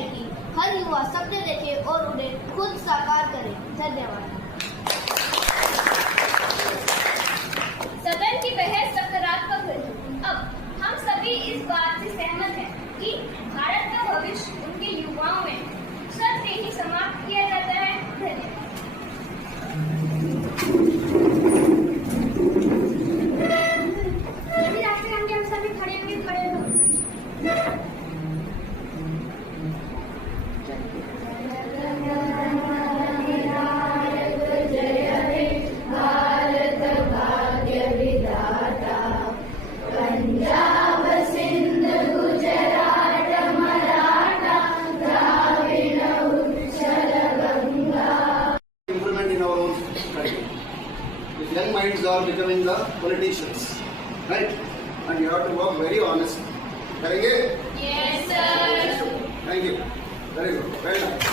है कि हर युवा सपने देखे और उन्हें खुद साकार करे। धन्यवाद। सदन की बहस सकारात्मक रही। अब हम सभी इस बात से सहमत हैं कि भारत का भविष्य उनके युवाओं में सत्य ही समाप्त किया जाता है। धन्यवाद। राष्ट्रगान के हम सभी खड़े हो। Implement in our own country. If young minds are becoming the politicians, right? And you have to work very honestly. Correct? Yes, sir. Thank you. Very good. Well done.